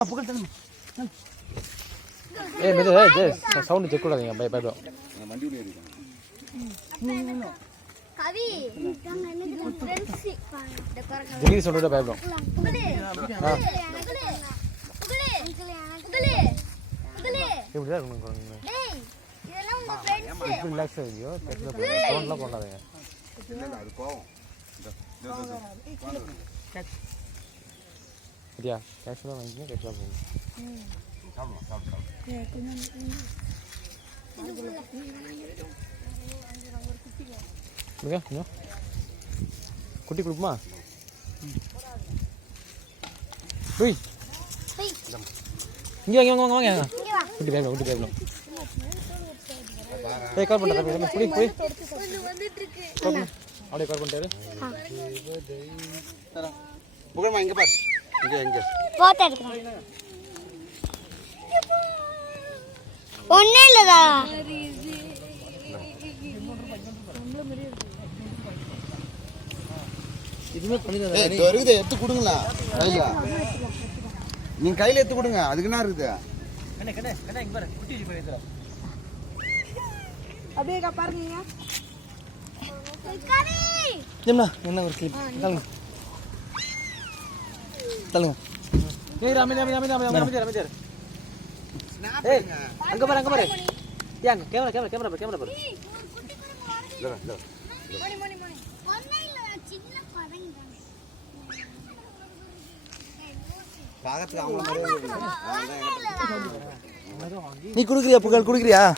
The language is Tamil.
ஏய் மெது ஏய் சவுண்ட் செக் கூடாதீங்க பயப்படும் வண்டி ஓடி இருக்காங்க கவி நாங்க என்ன ஃப்ரெண்ட்ஸ் திடீர் சொல்றத பயப்படும் இப்படி தான் இருக்கணும் டேய் இதெல்லாம் உங்க ஃப்ரெண்ட்ஸ் இப்படி ரிலாக்ஸ் ஆகியோ டோன்லாம் பண்ணாதீங்க இல்ல அது கோவம் சரியா கேஷ் தான் வாங்கிங்க கேஷ் தான் போகும் சாப்பிடு குட்டி கொடுக்குமா இங்கே வாங்க வாங்க வாங்க குட்டி பேசணும் குட்டி பேசணும் ஏய் கால் பண்ணுறேன் குடி போய் அப்படியே கால் பண்ணிட்டாரு புகழ்மா இங்கே பார் இங்கே இங்கே போட்டோ எடுக்கிறேன் ஒன்னே இல்லதா இதுமே பண்ணிடுங்க ஏய் இருக்குது எடுத்து கொடுங்களா கையில நீங்க கையில எடுத்து கொடுங்க அதுக்கு என்ன இருக்குது கண்ணே கண்ணே கண்ணே இங்க பாரு குட்டி போய் எடுத்துறா அப்படியே பாருங்க கவி என்ன என்ன ஒரு கிளிப் தள்ளுங்க தள்ளுங்க ஏய் ராமே ஏய் அங்க பாரு ஏங்க கேமரா பாரு இல்ல இல்ல மணி ஒண்ணே இல்ல சின்ன பரங்க பாகத்துக்கு அவங்கள மாதிரி நீ குடுக்குறியா புகழ் குடுக்குறியா